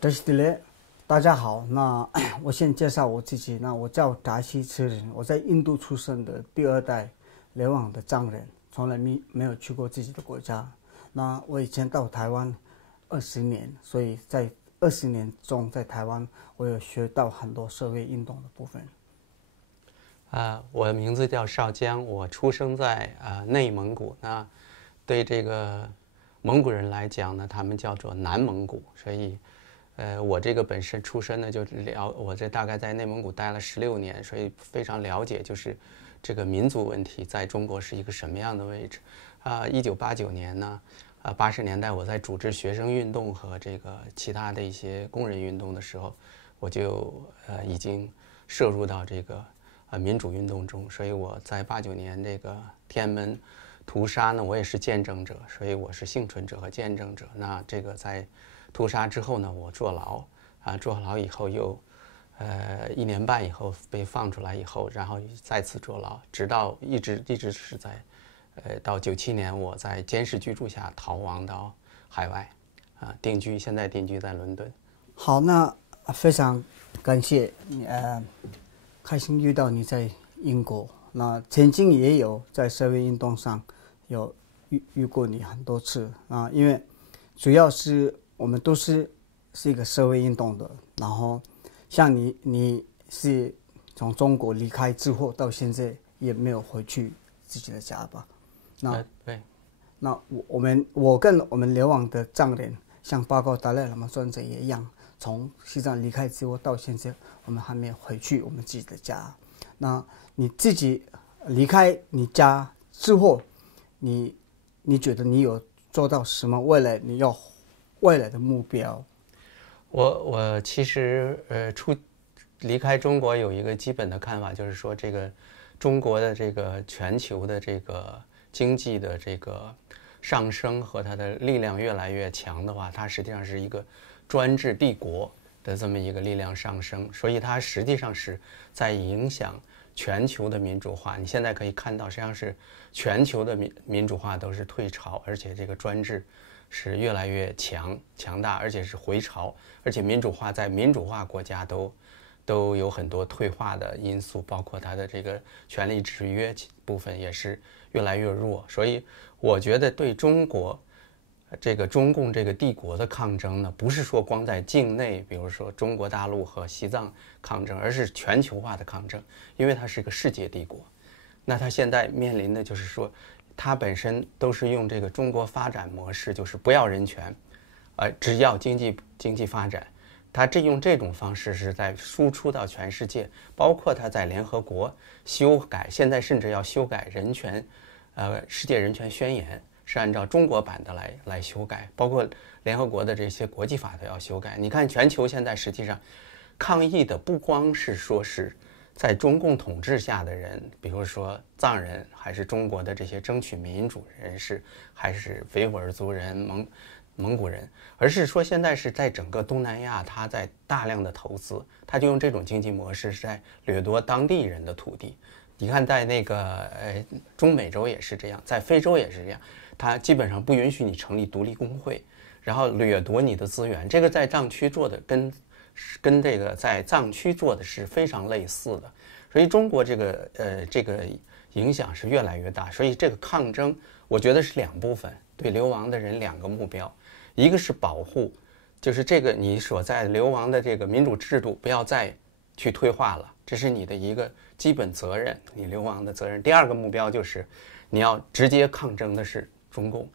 这是的，大家好。那我先介绍我自己。那我叫扎西吃人，我在印度出生的第二代流亡的藏人，从来没有去过自己的国家。那我以前到台湾20年，所以在20年中，在台湾我有学到很多社会运动的部分。我的名字叫邵江，我出生在内蒙古。那对这个蒙古人来讲呢，他们叫做南蒙古，所以我这个本身出身呢就我这大概在内蒙古待了16年，所以非常了解就是这个民族问题在中国是一个什么样的位置。1989年呢，80年代我在组织学生运动和这个其他的一些工人运动的时候，我就已经涉入到这个民主运动中，所以我在89年这个天安门屠杀呢，我也是见证者，所以我是幸存者和见证者。那这个在屠杀之后呢，我坐牢坐牢以后又1年半以后被放出来以后，然后再次坐牢，直到一直是在到97年我在监视居住下逃亡到海外定居，现在定居在伦敦。好，那非常感谢你开心遇到你在英国。那曾经也有在社会运动上有遇过你很多次因为主要是我们都是一个社会运动的，然后像你是从中国离开之后到现在也没有回去自己的家吧？对。那我跟我们流亡的藏人，像包括达赖喇嘛尊者也一样，从西藏离开之后到现在，我们还没有回去我们自己的家。那你自己离开你家之后，你觉得你有做到什么？未来的目标？我其实离开中国有一个基本的看法，就是说这个中国的这个全球的这个经济的这个上升和它的力量越来越强的话，它实际上是一个专制帝国的这么一个力量上升，所以它实际上是在影响全球的民主化。你现在可以看到，实际上是全球的民主化都是退潮，而且这个专制是越来越强大，而且是回潮，而且民主化在民主化国家都有很多退化的因素，包括它的这个权力制约部分也是越来越弱。所以我觉得对中国这个中共这个帝国的抗争呢，不是说光在境内，比如说中国大陆和西藏抗争，而是全球化的抗争，因为它是个世界帝国。那它现在面临的就是说，它本身都是用这个中国发展模式，就是不要人权，只要经济发展。它用这种方式是在输出到全世界，包括它在联合国修改，现在甚至要修改世界人权宣言。是按照中国版的来修改，包括联合国的这些国际法都要修改。你看全球现在实际上抗议的不光是说是在中共统治下的人，比如说藏人，还是中国的这些争取民主人士，还是维吾尔族人、蒙古人，而是说现在是在整个东南亚，他在大量的投资，他就用这种经济模式是在掠夺当地人的土地。你看在那个中美洲也是这样，在非洲也是这样。它基本上不允许你成立独立工会，然后掠夺你的资源。这个在藏区做的跟这个在藏区做的是非常类似的，所以中国这个影响是越来越大。所以这个抗争，我觉得是2部分，对流亡的人2个目标，一个是保护，就是这个你所在流亡的这个民主制度不要再去退化了，这是你的一个基本责任，你流亡的责任。第2个目标就是你要直接抗争的是中共，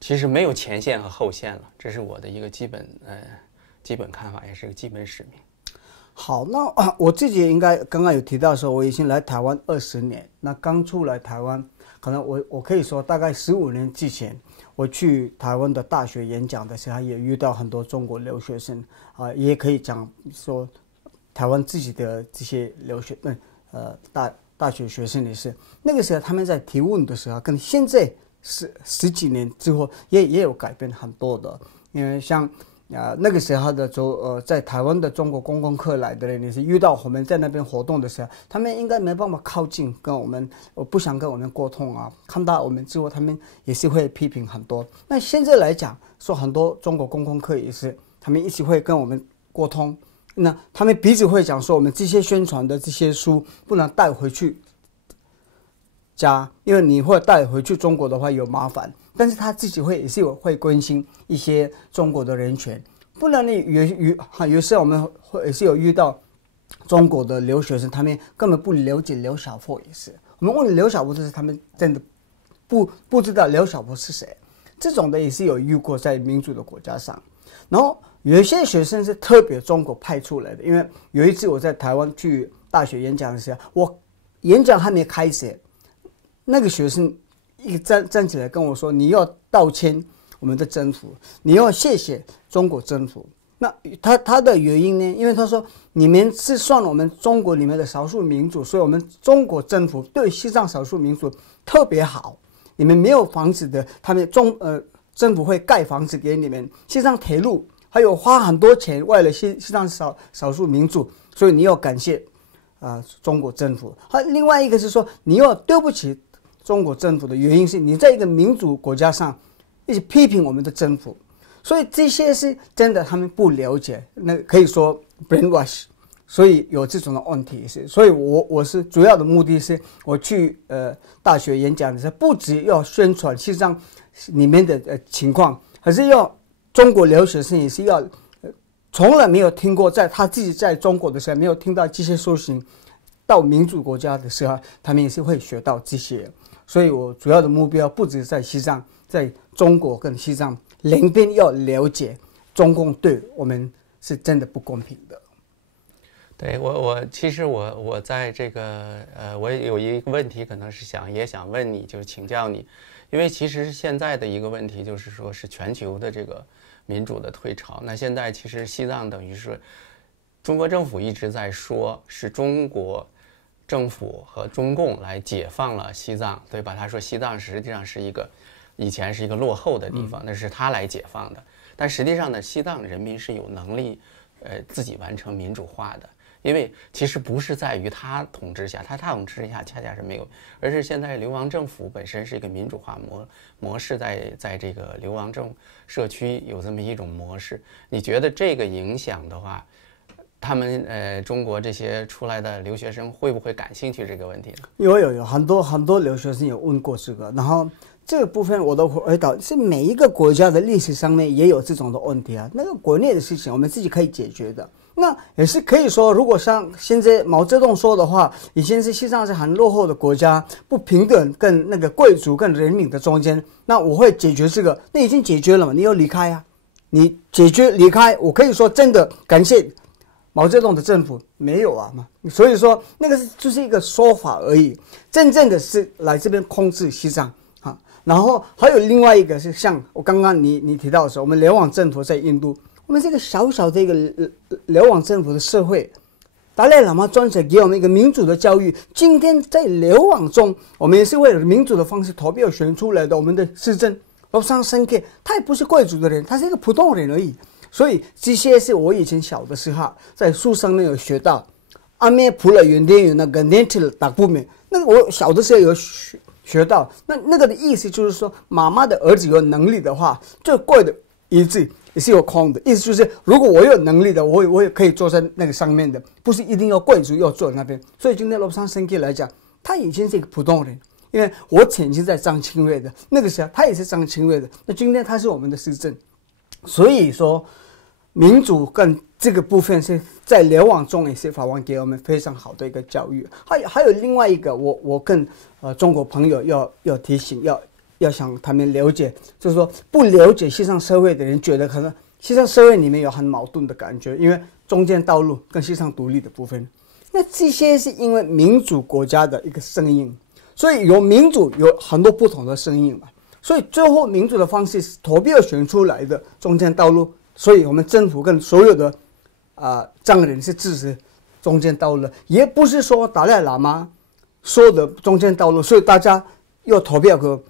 其实没有前线和后线了，这是我的一个基本看法，也是个基本使命。好，那我自己应该刚刚有提到说，我已经来台湾20年。那刚出来台湾，可能我可以说大概15年之前，我去台湾的大学演讲的时候，也遇到很多中国留学生也可以讲说台湾自己的这些留学大学学生也是，那个时候他们在提问的时候，跟现在十几年之后也有改变很多的。因为像那个时候的在台湾的中国观光客来的人，也是遇到我们在那边活动的时候，他们应该没办法靠近跟我们，不想跟我们沟通看到我们之后，他们也是会批评很多。那现在来讲，说很多中国观光客也是他们一起会跟我们沟通。那他们彼此会讲说，我们这些宣传的这些书不能带回去家，因为你会带回去中国的话有麻烦。但是他自己也是会关心一些中国的人权，不然呢，有时候我们也是有遇到中国的留学生，他们根本不了解刘晓波，也是我们问刘晓波的是，他们真的不知道刘晓波是谁，这种的也是有遇过在民主的国家上。然后有一些学生是特别中国派出来的，因为有一次我在台湾去大学演讲的时候，我演讲还没开始，那个学生站起来跟我说：“你要道歉我们的政府，你要谢谢中国政府。”那他的原因呢？因为他说你们是算我们中国里面的少数民族，所以我们中国政府对西藏少数民族特别好。你们没有房子的，他们政府会盖房子给你们，西藏铁路还有花很多钱为了西藏少数民族，所以你要感谢中国政府。另外一个是说你要对不起中国政府的原因是你在一个民主国家上一直批评我们的政府。所以这些是真的，他们不了解，那可以说 brainwash， 所以有这种的问题是。所以我是主要的目的是，我去大学演讲的时候，不只要宣传西藏里面的情况，还是要中国留学生也是要从来没有听过，在他自己在中国的时候没有听到这些事情，到民主国家的时候，他们也是会学到这些。所以我主要的目标不止在西藏，在中国跟西藏两边要了解中共对我们是真的不公平的。对，其实我在这个我有一个问题，可能是也想问你，就是请教你，因为其实现在的一个问题就是说是全球的这个民主的退潮。那现在其实西藏等于是中国政府一直在说是中国政府和中共来解放了西藏，对吧？他说西藏实际上是以前是一个落后的地方，那是他来解放的。但实际上呢，西藏人民是有能力自己完成民主化的。因为其实不是在于他统治下，他统治下恰恰是没有，而是现在流亡政府本身是一个民主化模式，在这个流亡社区有这么一种模式。你觉得这个影响的话，他们中国这些出来的留学生会不会感兴趣这个问题呢？有很多留学生有问过这个，然后这个部分我都回答是每一个国家的历史上面也有这种的问题啊，那个国内的事情我们自己可以解决的。那也是可以说，如果像现在毛泽东说的话，以前是西藏是很落后的国家，不平等跟那个贵族跟人民的中间，那我会解决这个，那已经解决了嘛？你要离开啊，你解决离开，我可以说真的感谢毛泽东的政府没有啊嘛，所以说那个就是一个说法而已，真正的是来这边控制西藏啊。然后还有另外一个是像我刚刚你提到的时候，我们联网政府在印度。我们这个小小的一个流亡政府的社会，达赖喇嘛专程给我们一个民主的教育。今天在流亡中，我们也是为了民主的方式投票选出来的我们的市政楼上生 K， 他也不是贵族的人，他是一个普通人而已。所以这些是我以前小的时候在书上面有学到。阿咩普了原点有那个年纪的大部分，那个我小的时候有学到。那个的意思就是说，妈妈的儿子有能力的话，最贵的医治。也是有空的，意思就是，如果我有能力的，我也可以坐在那个上面的，不是一定要贵族要坐在那边。所以今天楼上生 K 来讲，他已经是一个普通人，因为我曾经在张清瑞的那个时候，他也是张清瑞的。那今天他是我们的市政，所以说民主跟这个部分是在流亡中也是法王给我们非常好的一个教育。还有另外一个，我跟中国朋友要提醒要想他们了解，就是说不了解西藏社会的人觉得可能西藏社会里面有很矛盾的感觉，因为中间道路跟西藏独立的部分，那这些是因为民主国家的一个声音，所以有民主有很多不同的声音嘛，所以最后民主的方式是投票选出来的中间道路，所以我们政府跟所有的藏人是支持中间道路，也不是说达赖喇嘛说的中间道路，所以大家要投票给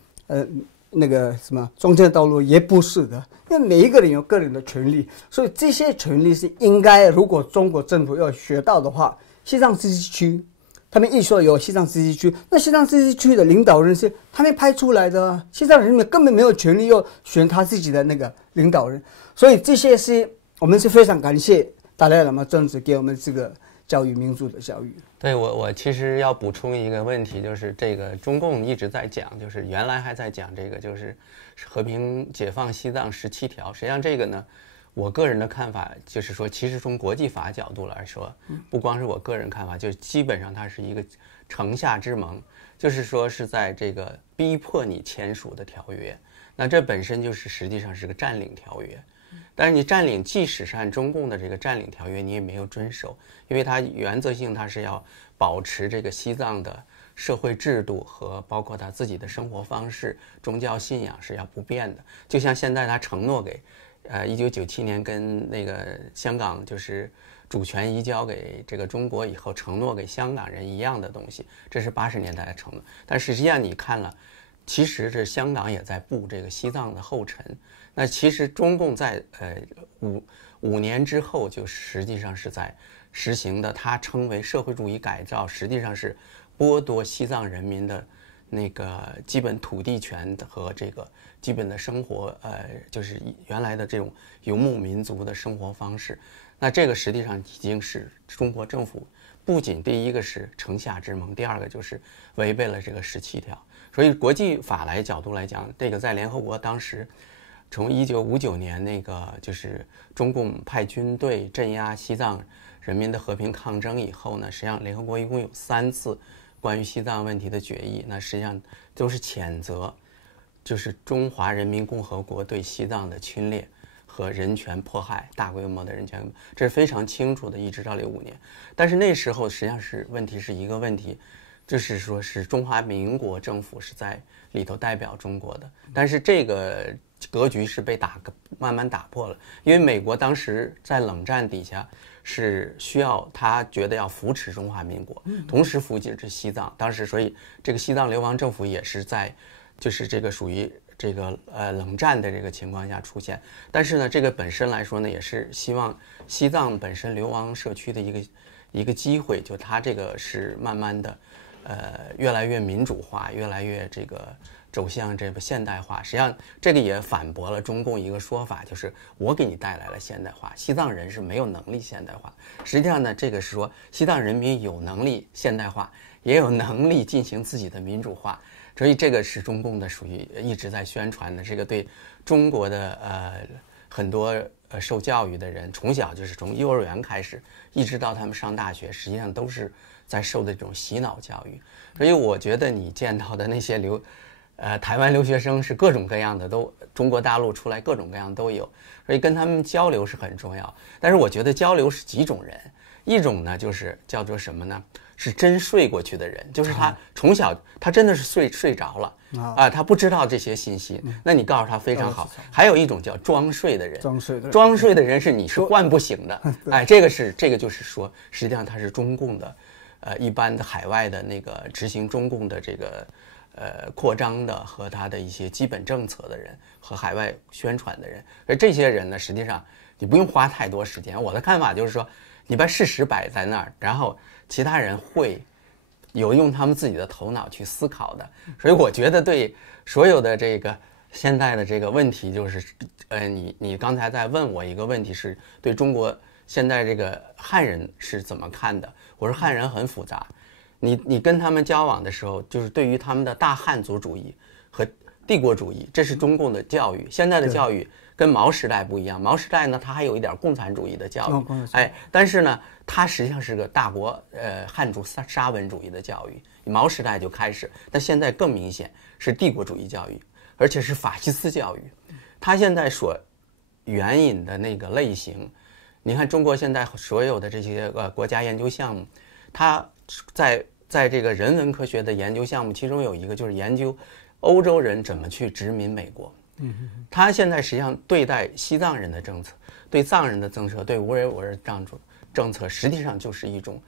那个什么中间道路，也不是的，因为每一个人有个人的权利，所以这些权利是应该，如果中国政府要学到的话，西藏自治区，他们一说有西藏自治区，那西藏自治区的领导人是他们派出来的，西藏人民根本没有权利要选他自己的那个领导人，所以这些是我们是非常感谢达赖喇嘛尊者给我们这个教育民主的教育。对，我其实要补充一个问题，就是这个中共一直在讲，就是原来还在讲这个就是和平解放西藏17条。实际上这个呢，我个人的看法就是说，其实从国际法角度来说，不光是我个人看法，就基本上它是一个城下之盟，就是说是在这个逼迫你签署的条约。那这本身就是实际上是个占领条约。但是你占领，即使是按中共的这个占领条约，你也没有遵守，因为它原则性它是要保持这个西藏的社会制度和包括他自己的生活方式、宗教信仰是要不变的。就像现在他承诺给，1997年跟那个香港就是主权移交给这个中国以后，承诺给香港人一样的东西，这是80年代的承诺。但实际上你看了，其实这香港也在步这个西藏的后尘。那其实中共在五年之后，就实际上是在实行的，它称为社会主义改造，实际上是剥夺西藏人民的那个基本土地权和这个基本的生活，就是原来的这种游牧民族的生活方式。那这个实际上已经是中国政府不仅第一个是城下之盟，第二个就是违背了这个17条。所以国际法来角度来讲，这个在联合国当时。从1959年那个就是中共派军队镇压西藏人民的和平抗争以后呢，实际上联合国一共有3次关于西藏问题的决议，那实际上都是谴责就是中华人民共和国对西藏的侵略和人权迫害，大规模的人权，这是非常清楚的，一直到65年。但是那时候实际上是问题是一个问题，就是说是中华民国政府是在里头代表中国的，但是这个格局是被慢慢打破了，因为美国当时在冷战底下是需要他觉得要扶持中华民国，同时扶持西藏。当时所以这个西藏流亡政府也是在就是这个属于这个冷战的这个情况下出现。但是呢，这个本身来说呢，也是希望西藏本身流亡社区的一个机会，就它这个是慢慢的越来越民主化，越来越这个走向这个现代化。实际上这个也反驳了中共一个说法，就是我给你带来了现代化，西藏人是没有能力现代化。实际上呢，这个是说西藏人民有能力现代化，也有能力进行自己的民主化。所以这个是中共的属于一直在宣传的，这个对中国的很多受教育的人，从小就是从幼儿园开始一直到他们上大学，实际上都是在受的这种洗脑教育。所以我觉得你见到的那些台湾留学生是各种各样的，都中国大陆出来各种各样都有，所以跟他们交流是很重要。但是我觉得交流是几种人，一种呢就是叫做什么呢？是真睡过去的人，就是他从小他真的是睡着了他不知道这些信息，那你告诉他非常好。还有一种叫装睡的人，装睡的人是你是唤不醒的，这个就是说，实际上他是中共的一般的海外的那个执行中共的这个扩张的和他的一些基本政策的人和海外宣传的人。而这些人呢，实际上你不用花太多时间。我的看法就是说，你把事实摆在那儿，然后其他人会有用他们自己的头脑去思考的。所以我觉得对所有的这个现在的这个问题，就是你刚才在问我一个问题，是对中国现在这个汉人是怎么看的？我说汉人很复杂，你跟他们交往的时候，就是对于他们的大汉族主义和帝国主义，这是中共的教育。现在的教育跟毛时代不一样，毛时代呢，它还有一点共产主义的教育，但是呢，它实际上是个大国汉族沙文主义的教育。毛时代就开始，但现在更明显是帝国主义教育，而且是法西斯教育。它现在所援引的那个类型，你看中国现在所有的这些国家研究项目，它在这个人文科学的研究项目，其中有一个就是研究欧洲人怎么去殖民美国。他现在实际上对待西藏人的政策，对藏人的政策，对维吾尔政策，实际上就是一种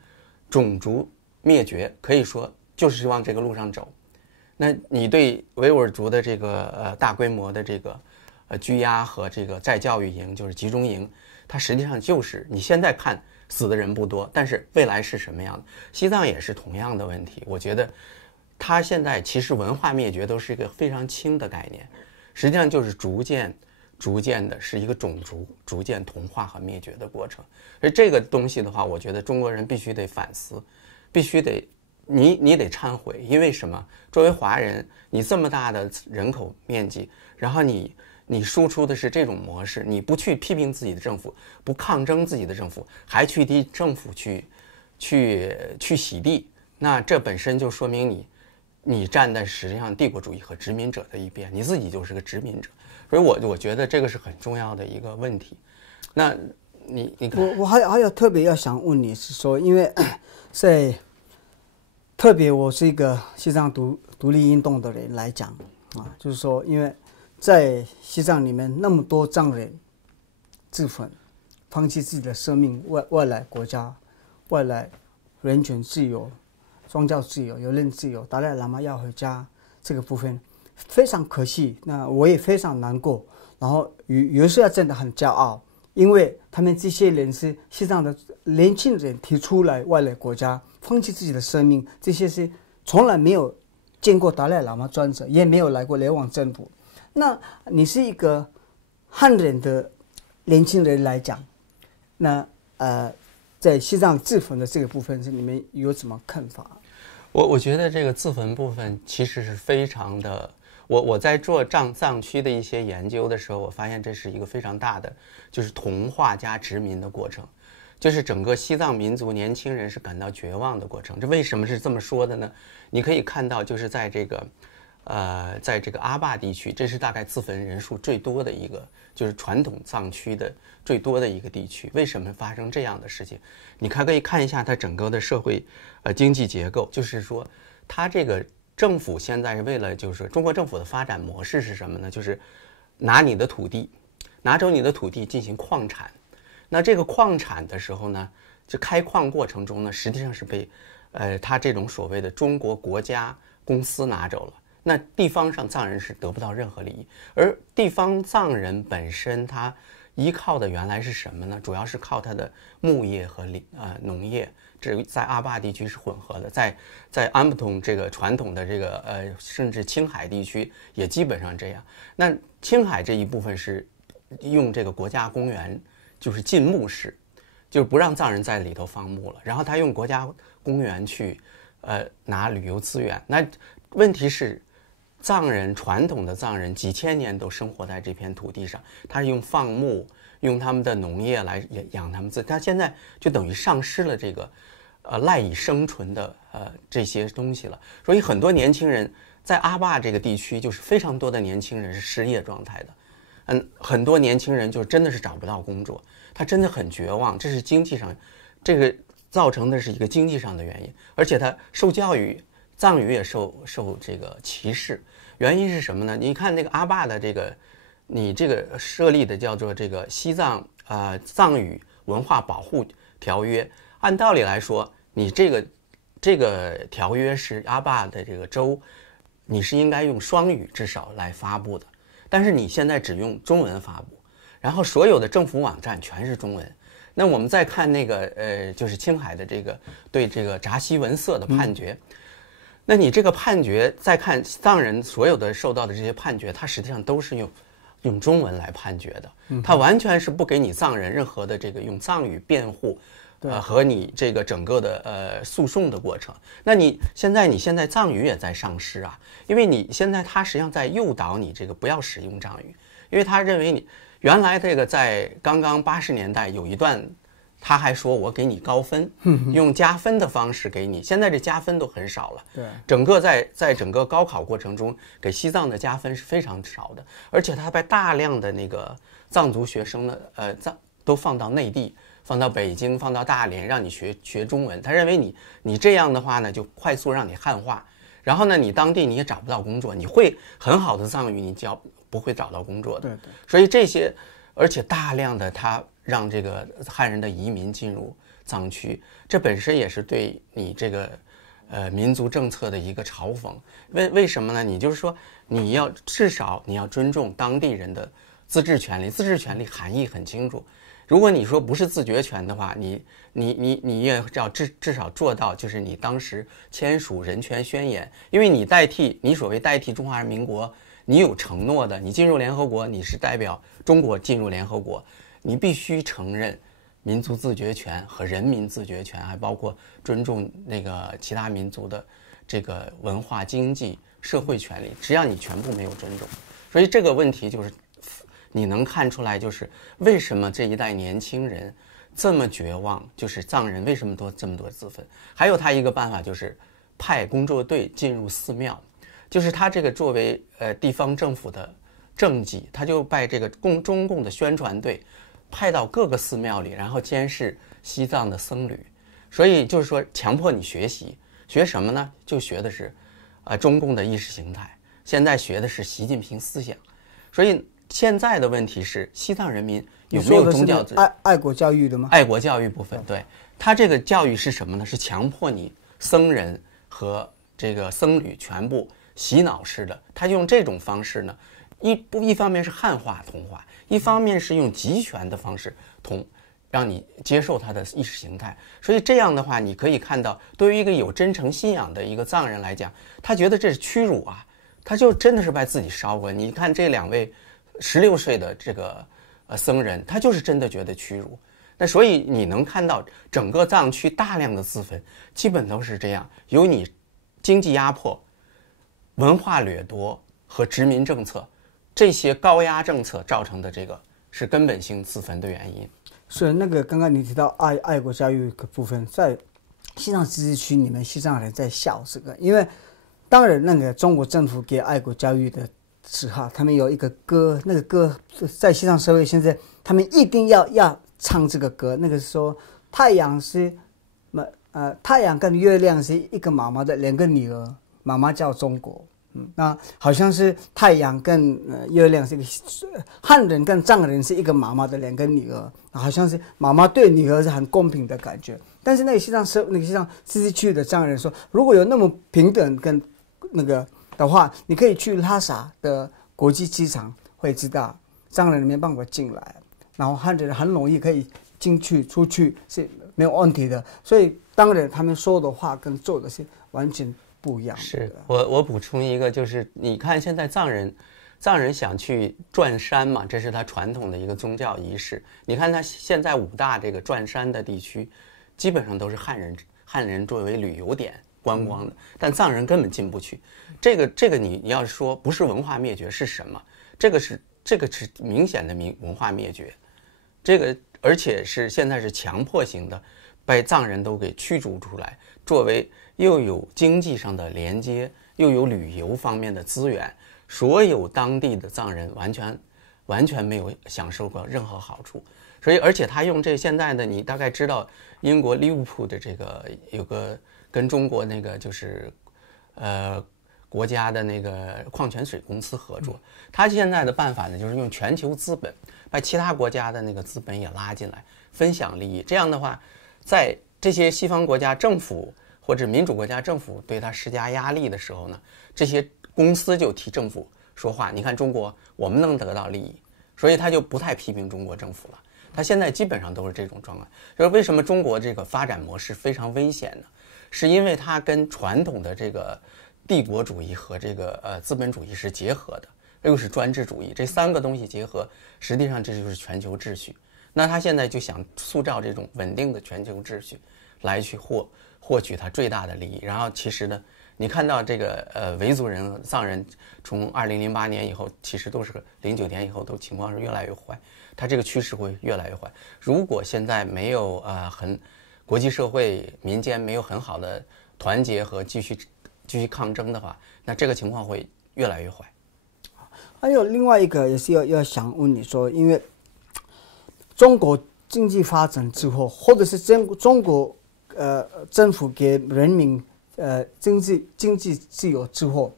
种族灭绝，可以说就是往这个路上走。那你对维吾尔族的这个大规模的这个拘押和这个再教育营，就是集中营，它实际上就是你现在看死的人不多，但是未来是什么样的？西藏也是同样的问题。我觉得它现在其实文化灭绝都是一个非常轻的概念，实际上就是逐渐逐渐的是一个种族逐渐同化和灭绝的过程。所以这个东西的话，我觉得中国人必须得反思，必须得你得忏悔。因为什么？作为华人，你这么大的人口面积，然后你输出的是这种模式，你不去批评自己的政府，不抗争自己的政府，还去替政府去洗地，那这本身就说明你站在实际上帝国主义和殖民者的一边，你自己就是个殖民者。所以我觉得这个是很重要的一个问题。那你我还有特别要想问你是说，因为在特别我是一个西藏独立运动的人来讲啊，就是说，因为在西藏里面那么多藏人自焚，放弃自己的生命，外来国家、外来人权自由、宗教自由、言论自由，达赖喇嘛要回家这个部分非常可惜。那我也非常难过，然后有时候真的很骄傲，因为他们这些人是西藏的年轻人提出来外来国家放弃自己的生命，这些是从来没有见过达赖喇嘛专车，也没有来过流亡政府。那你是一个汉人的年轻人来讲，那在西藏自焚的这个部分，是你们有什么看法？我觉得这个自焚部分其实是非常的。我在做藏区的一些研究的时候，我发现这是一个非常大的，就是同化加殖民的过程，就是整个西藏民族年轻人是感到绝望的过程。这为什么是这么说的呢？你可以看到，就是在这个阿坝地区，这是大概自焚人数最多的一个，就是传统藏区的最多的一个地区。为什么发生这样的事情？你可以看一下它整个的社会经济结构，就是说它这个政府现在是为了，就是中国政府的发展模式是什么呢？就是拿你的土地，拿走你的土地进行矿产。那这个矿产的时候呢，就开矿过程中呢，实际上是被他这种所谓的中国国家公司拿走了。那地方上藏人是得不到任何利益，而地方藏人本身他依靠的原来是什么呢？主要是靠他的牧业和农业，这在阿坝地区是混合的，在安布通这个传统的这个甚至青海地区也基本上这样。那青海这一部分是用这个国家公园，就是禁牧式，就是不让藏人在里头放牧了，然后他用国家公园去拿旅游资源。那问题是，藏人传统的藏人几千年都生活在这片土地上，他是用放牧，用他们的农业来养他们自己。他现在就等于丧失了这个赖以生存的这些东西了。所以很多年轻人在阿坝这个地区，就是非常多的年轻人是失业状态的。很多年轻人就真的是找不到工作，他真的很绝望。这是经济上，这个造成的是一个经济上的原因，而且他受教育。藏语也受这个歧视，原因是什么呢？你看那个阿坝的这个，你这个设立的叫做这个西藏藏语文化保护条约，按道理来说，你这个条约是阿坝的这个州，你是应该用双语至少来发布的，但是你现在只用中文发布，然后所有的政府网站全是中文。那我们再看那个就是青海的这个对这个扎西文色的判决。那你这个判决再看藏人所有的受到的这些判决，它实际上都是用中文来判决的，它完全是不给你藏人任何的这个用藏语辩护，和你这个整个的诉讼的过程。那你现在藏语也在丧失啊，因为你现在他实际上在诱导你这个不要使用藏语，因为他认为你原来这个在刚刚80年代有一段。他还说我给你高分，用加分的方式给你。现在这加分都很少了。对，整个在整个高考过程中，给西藏的加分是非常少的，而且他把大量的那个藏族学生的都放到内地，放到北京，放到大连，让你学中文。他认为你这样的话呢，就快速让你汉化，然后呢，你当地你也找不到工作，你会很好的藏语，你不会找到工作的。对。所以这些，而且大量的他。让这个汉人的移民进入藏区，这本身也是对你这个民族政策的一个嘲讽。为什么呢？你就是说至少你要尊重当地人的自治权利，自治权利含义很清楚。如果你说不是自决权的话，你也要至少做到，就是你当时签署人权宣言，因为你所谓代替中华人民国。你有承诺的，你进入联合国，你是代表中国进入联合国，你必须承认民族自决权和人民自决权，还包括尊重那个其他民族的这个文化、经济、社会权利，只要你全部没有尊重，所以这个问题就是你能看出来，就是为什么这一代年轻人这么绝望，就是藏人为什么这么多自焚？还有他一个办法就是派工作队进入寺庙，就是他这个作为地方政府的政绩，他就派这个中共的宣传队派到各个寺庙里，然后监视西藏的僧侣，所以就是说强迫你学习，学什么呢？就学的是中共的意识形态，现在学的是习近平思想，所以现在的问题是西藏人民有没有宗教自由？爱国教育的吗？爱国教育部分，对，他这个教育是什么呢？是强迫你僧人和这个僧侣全部洗脑式的，他用这种方式呢，一方面是汉化同化，一方面是用集权的方式让你接受他的意识形态。所以这样的话，你可以看到，对于一个有真诚信仰的一个藏人来讲，他觉得这是屈辱啊，他就真的是把自己烧过。你看这2位16岁的这个僧人，他就是真的觉得屈辱。那所以你能看到整个藏区大量的自焚，基本都是这样，由你经济压迫、文化掠夺和殖民政策这些高压政策造成的，这个是根本性自焚的原因。所以那个刚刚你提到爱国教育的部分，在西藏自治区，你们西藏人在笑这个，因为当然那个中国政府给爱国教育的时候，他们有一个歌，那个歌在西藏社会现在他们一定要唱这个歌，那个说太阳跟月亮是一个妈妈的2个女儿，妈妈叫中国。那好像是太阳跟月亮是一个汉人跟藏人是一个妈妈的2个女儿，好像是妈妈对女儿是很公平的感觉。但是那个西藏自治区的藏人说，如果有那么平等跟那个的话，你可以去拉萨的国际机场，会知道藏人没办法进来，然后汉人很容易可以进去出去是没有问题的。所以当然他们说的话跟做的是完全不一样。是我补充一个，就是你看现在藏人想去转山嘛，这是他传统的一个宗教仪式。你看他现在5大这个转山的地区，基本上都是汉人作为旅游点观光的，但藏人根本进不去。这个你要说不是文化灭绝是什么？这个是明显的文化灭绝，这个而且是现在是强迫型的，把藏人都给驱逐出来，作为又有经济上的连接，又有旅游方面的资源，所有当地的藏人完全没有享受过任何好处。所以而且他用这现在的，你大概知道英国利物浦的这个有个跟中国那个就是国家的那个矿泉水公司合作，他现在的办法呢，就是用全球资本把其他国家的那个资本也拉进来，分享利益。这样的话，在这些西方国家政府或者民主国家政府对他施加压力的时候呢，这些公司就替政府说话。你看中国，我们能得到利益，所以他就不太批评中国政府了。他现在基本上都是这种状况。就是为什么中国这个发展模式非常危险呢？是因为它跟传统的这个帝国主义和这个资本主义是结合的，又是专制主义，这3个东西结合，实际上这就是全球秩序。那他现在就想塑造这种稳定的全球秩序，来去获取他最大的利益。然后其实呢，你看到这个维族人、藏人从2008年以后，其实都是09年以后都情况是越来越坏，他这个趋势会越来越坏。如果现在没有国际社会民间没有很好的团结和继续抗争的话，那这个情况会越来越坏。还有另外一个也是要想问你说，因为中国经济发展之后，或者是中国政府给人民经济自由之后，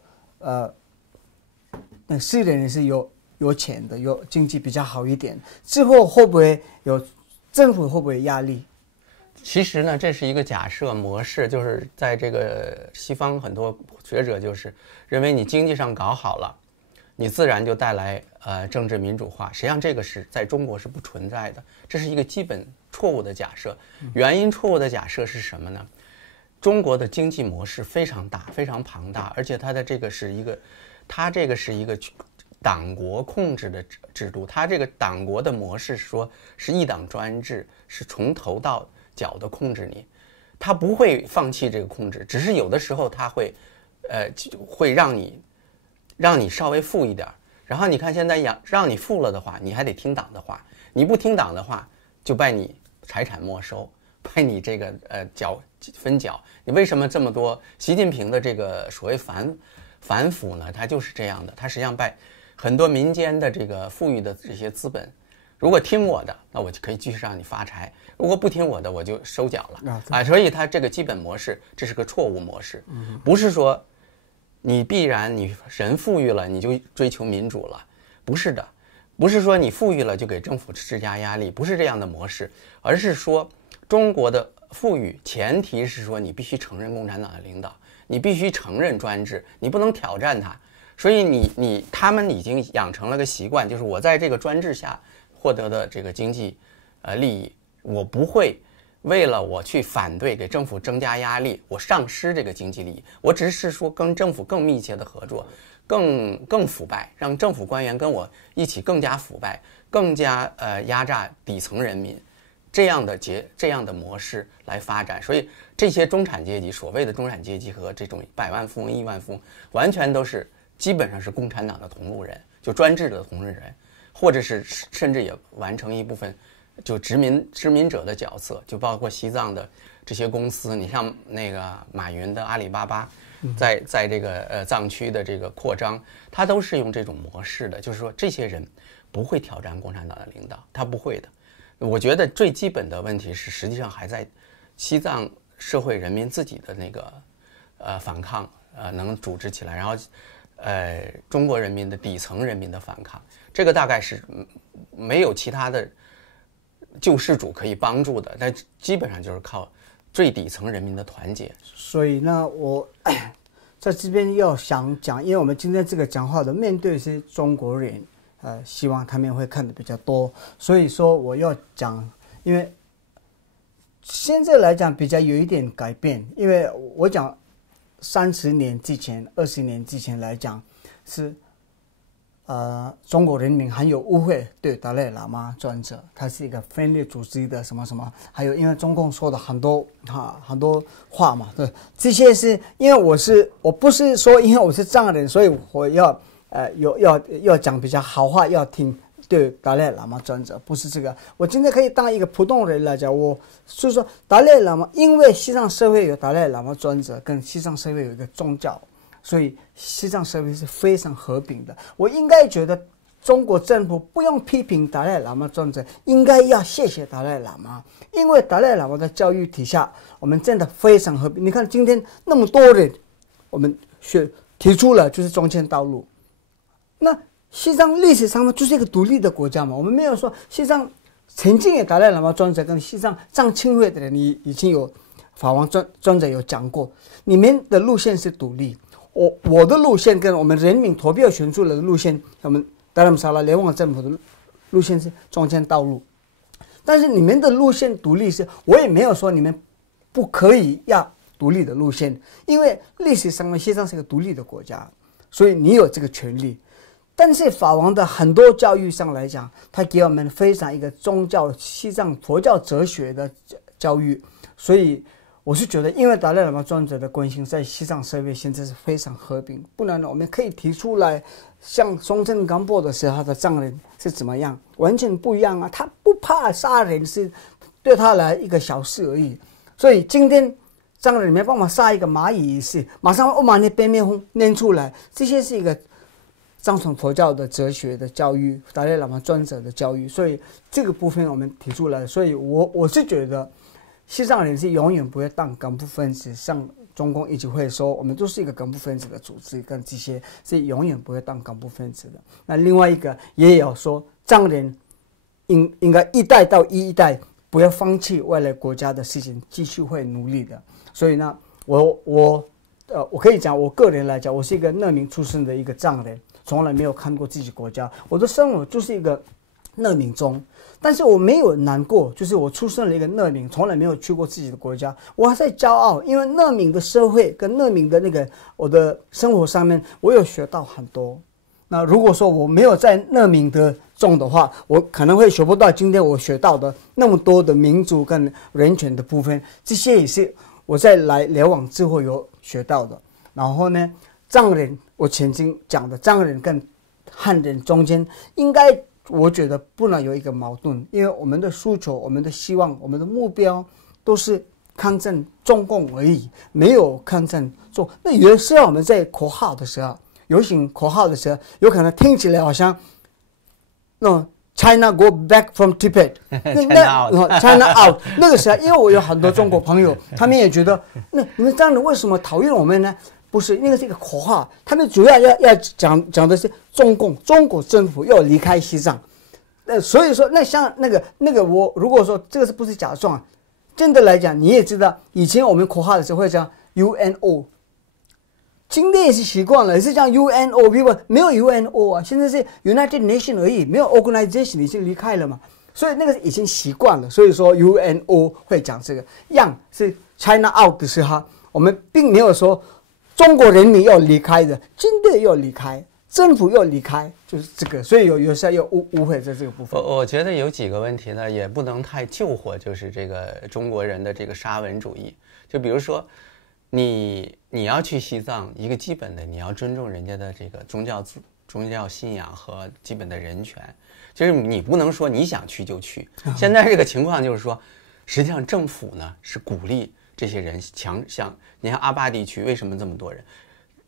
那私人是有钱的，有经济比较好一点，之后会不会政府会不会压力？其实呢，这是一个假设模式，就是在这个西方很多学者就是认为你经济上搞好了，你自然就带来政治民主化。实际上这个是在中国是不存在的，这是一个基本错误的假设。原因错误的假设是什么呢？中国的经济模式非常大，非常庞大，而且它的这个是一个它这个是一个党国控制的制度，它这个党国的模式说是一党专制，是从头到脚的控制你，它不会放弃这个控制，只是有的时候它会让你稍微富一点，然后你看现在让你富了的话，你还得听党的话，你不听党的话，就把你财产没收，把你这个分缴。你为什么这么多？习近平的这个所谓反腐呢？他就是这样的，他实际上把很多民间的这个富裕的这些资本，如果听我的，那我就可以继续让你发财；如果不听我的，我就收缴了啊。所以他这个基本模式，这是个错误模式，不是说你必然你人富裕了你就追求民主了，不是的，不是说你富裕了就给政府施加压力，不是这样的模式，而是说中国的富裕前提是说你必须承认共产党的领导，你必须承认专制，你不能挑战它。所以他们已经养成了个习惯，就是我在这个专制下获得的这个经济利益，我不会为了我去反对给政府增加压力，我丧失这个经济利益，我只是说跟政府更密切的合作，更腐败，让政府官员跟我一起更加腐败，更加压榨底层人民，这样的模式来发展。所以这些中产阶级，所谓的中产阶级和这种百万富翁、亿万富翁，完全都是基本上是共产党的同路人，就专制的同路人，或者是甚至也完成一部分就殖民者的角色，就包括西藏的这些公司，你像那个马云的阿里巴巴，在这个藏区的这个扩张，它都是用这种模式的，就是说这些人不会挑战共产党的领导，他不会的。我觉得最基本的问题是，实际上还在西藏社会人民自己的那个反抗能组织起来，然后中国人民的底层人民的反抗，这个大概是没有其他的救世主可以帮助的，但基本上就是靠最底层人民的团结。所以呢，我在这边要想讲，因为我们今天这个讲话的面对是中国人，希望他们会看的比较多，所以说我要讲，因为现在来讲比较有一点改变，因为我讲30年之前、20年之前来讲是。中国人民很有误会对达赖喇嘛专制，他是一个分裂组织的什么什么，还有因为中共说的很多话嘛，对，这些是因为我不是说因为我是藏人，所以我要要讲比较好话要听对达赖喇嘛专制，不是这个。我今天可以当一个普通人来讲，我是说达赖喇嘛，因为西藏社会有达赖喇嘛专制，跟西藏社会有一个宗教。所以西藏社会是非常和平的。我应该觉得中国政府不用批评达赖喇嘛专制，应该要谢谢达赖喇嘛，因为达赖喇嘛的教育底下，我们真的非常和平。你看今天那么多人，我们提出了就是中间道路。那西藏历史上呢就是一个独立的国家嘛，我们没有说西藏曾经有达赖喇嘛专制，跟西藏藏青会的人已经有法王专制有讲过，你们的路线是独立。我的路线跟我们人民投票选出来的路线，我们达赖喇嘛联网政府的路线是中间道路，但是你们的路线独立是，我也没有说你们不可以要独立的路线，因为历史上面西藏是一个独立的国家，所以你有这个权利。但是法王的很多教育上来讲，他给我们非常一个宗教西藏佛教哲学的教育，所以。我是觉得，因为达赖喇嘛专制的关心，在西藏社会现在是非常和平。不然呢，我们可以提出来，像松镇干布的时候，他的藏人是怎么样，完全不一样啊！他不怕杀人，是对他来一个小事而已。所以今天藏人没办法杀一个蚂蚁一事，马上把那边面红念出来，这些是一个藏传佛教的哲学的教育，达赖喇嘛专制的教育。所以这个部分我们提出来，所以我是觉得。西藏人是永远不会当干部分子，像中共一直会说，我们都是一个干部分子的组织，跟这些是永远不会当干部分子的。那另外一个也有说，藏人应该一代到一代不要放弃未来国家的事情，继续会努力的。所以呢，我可以讲，我个人来讲，我是一个难民出身的一个藏人，从来没有看过自己国家，我的生活就是一个难民中。但是我没有难过，就是我出生了一个难民，从来没有去过自己的国家，我还在骄傲，因为难民的社会跟难民的那个我的生活上面，我有学到很多。那如果说我没有在难民的中的话，我可能会学不到今天我学到的那么多的民主跟人权的部分，这些也是我在来联网之后有学到的。然后呢，藏人我曾经讲的藏人跟汉人中间应该。我觉得不能有一个矛盾，因为我们的诉求、我们的希望、我们的目标都是抗战中共而已，没有抗战中。那有的时候我们在口号的时候、游行口号的时候，有可能听起来好像那 China go back from Tibet， China out 那个时候，因为我有很多中国朋友，他们也觉得，那你们这样的为什么讨厌我们呢？不是，那个是一个口号，他们主要要讲的是中国政府要离开西藏，所以说那像那个我如果说这个是不是假装啊？真的来讲，你也知道，以前我们口号的时候会讲 UNO， 今天也是习惯了，也是讲 UNO， 没有 UNO 啊，现在是 United Nations 而已，没有 Organization 已经离开了嘛，所以那个已经习惯了，所以说 UNO 会讲这个样是 China out 的时候，我们并没有说。中国人民要离开的，军队要离开，政府要离开，就是这个，所以有时候要误会在这个部分。我觉得有几个问题呢，也不能太救火，就是这个中国人的这个沙文主义。就比如说，你要去西藏，一个基本的你要尊重人家的这个宗教信仰和基本的人权，就是你不能说你想去就去。现在这个情况就是说，实际上政府呢是鼓励。这些人像你看阿坝地区为什么这么多人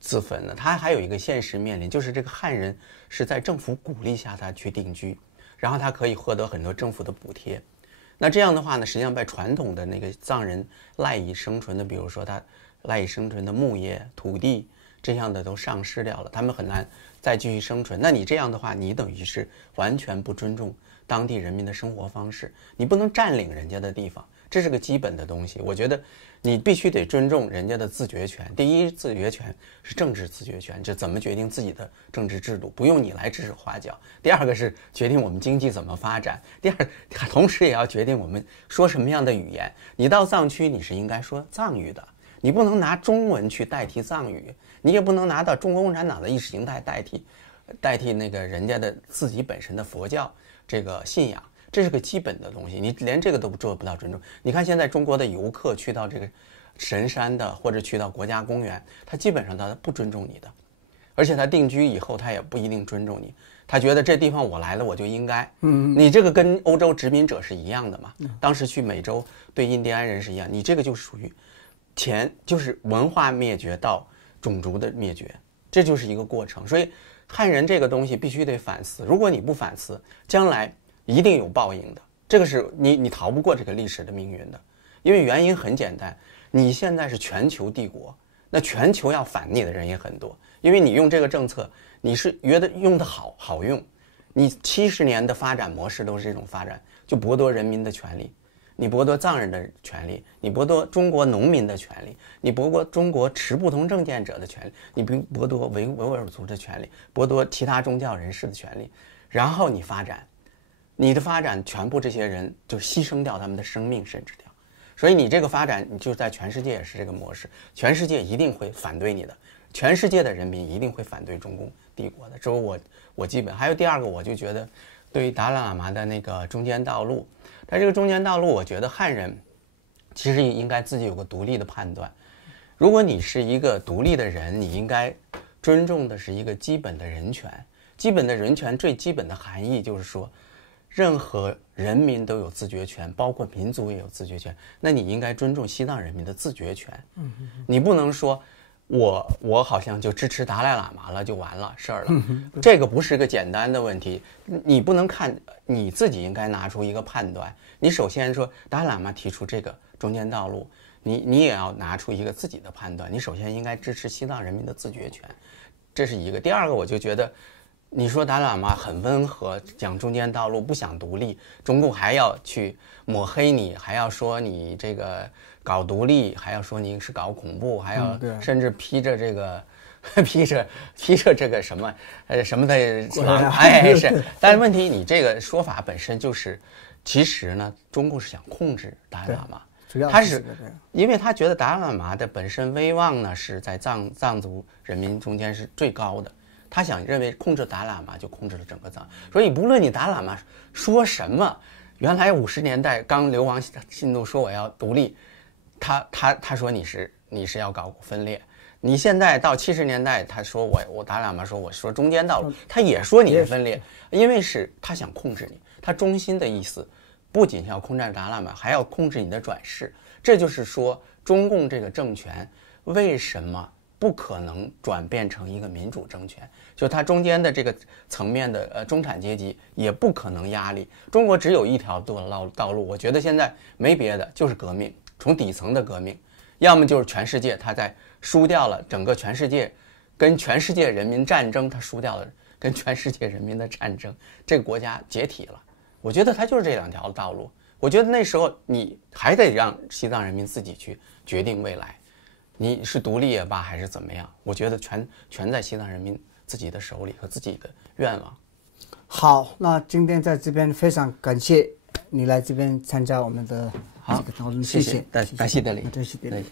自焚呢？他还有一个现实面临，就是这个汉人是在政府鼓励下他去定居，然后他可以获得很多政府的补贴。那这样的话呢，实际上被传统的那个藏人赖以生存的，比如说他赖以生存的牧业、土地这样的都丧失掉了，他们很难再继续生存。那你这样的话，你等于是完全不尊重当地人民的生活方式，你不能占领人家的地方。这是个基本的东西，我觉得你必须得尊重人家的自决权。第一，自决权是政治自决权，这怎么决定自己的政治制度，不用你来指手画脚。第二个是决定我们经济怎么发展。第二，同时也要决定我们说什么样的语言。你到藏区，你是应该说藏语的，你不能拿中文去代替藏语，你也不能拿到中国共产党的意识形态代替那个人家的自己本身的佛教这个信仰。这是个基本的东西，你连这个都做不到尊重。你看现在中国的游客去到这个神山的，或者去到国家公园，他基本上他不尊重你的，而且他定居以后他也不一定尊重你，他觉得这地方我来了我就应该，你这个跟欧洲殖民者是一样的嘛。当时去美洲对印第安人是一样，你这个就属于就是文化灭绝到种族的灭绝，这就是一个过程。所以汉人这个东西必须得反思，如果你不反思，将来一定有报应的，这个是你逃不过这个历史的命运的，因为原因很简单，你现在是全球帝国，那全球要反你的人也很多，因为你用这个政策，你是觉得用的好用，你70年的发展模式都是这种发展，就剥夺人民的权利，你剥夺藏人的权利，你剥夺中国农民的权利，你剥夺中国持不同政见者的权利，你剥夺维吾尔族的权利，剥夺其他宗教人士的权利，然后你发展。你的发展全部这些人就牺牲掉他们的生命，甚至掉，所以你这个发展，你就在全世界也是这个模式，全世界一定会反对你的，全世界的人民一定会反对中共帝国的。这我基本还有第二个，我就觉得对于达赖喇嘛的那个中间道路，但这个中间道路，我觉得汉人其实应该自己有个独立的判断。如果你是一个独立的人，你应该尊重的是一个基本的人权。基本的人权最基本的含义就是说，任何人民都有自决权，包括民族也有自决权。那你应该尊重西藏人民的自决权。你不能说我好像就支持达赖喇嘛了就完了事儿了。这个不是个简单的问题，你不能看你自己应该拿出一个判断。你首先说达赖喇嘛提出这个中间道路，你也要拿出一个自己的判断。你首先应该支持西藏人民的自决权，这是一个。第二个，我就觉得。你说达赖喇嘛很温和，讲中间道路，不想独立，中共还要去抹黑你，还要说你这个搞独立，还要说你是搞恐怖，还要甚至披着这个披着这个什么什么的哎是，但是问题你这个说法本身就是，其实呢，中共是想控制达赖喇嘛。他是，因为他觉得达赖喇嘛的本身威望呢是在藏族人民中间是最高的，他认为控制达赖喇嘛就控制了整个藏，所以无论你达赖喇嘛说什么，原来50年代刚流亡印度说我要独立，他说你是要搞分裂，你现在到70年代他说我达赖喇嘛说我说中间道路，他也说你是分裂，因为是他想控制你，他中心的意思。不仅要控制达赖喇嘛，还要控制你的转世。这就是说，中共这个政权为什么不可能转变成一个民主政权？就它中间的这个层面的中产阶级也不可能压力。中国只有一条道路，我觉得现在没别的，就是革命，从底层的革命，要么就是全世界它在输掉了整个全世界，跟全世界人民战争，它输掉了跟全世界人民的战争，这个国家解体了。我觉得它就是这2条道路。我觉得那时候你还得让西藏人民自己去决定未来，你是独立也罢还是怎么样，我觉得全在西藏人民自己的手里和自己的愿望。好，那今天在这边非常感谢你来这边参加我们的这个讨论，谢谢，感谢德林，谢谢德林。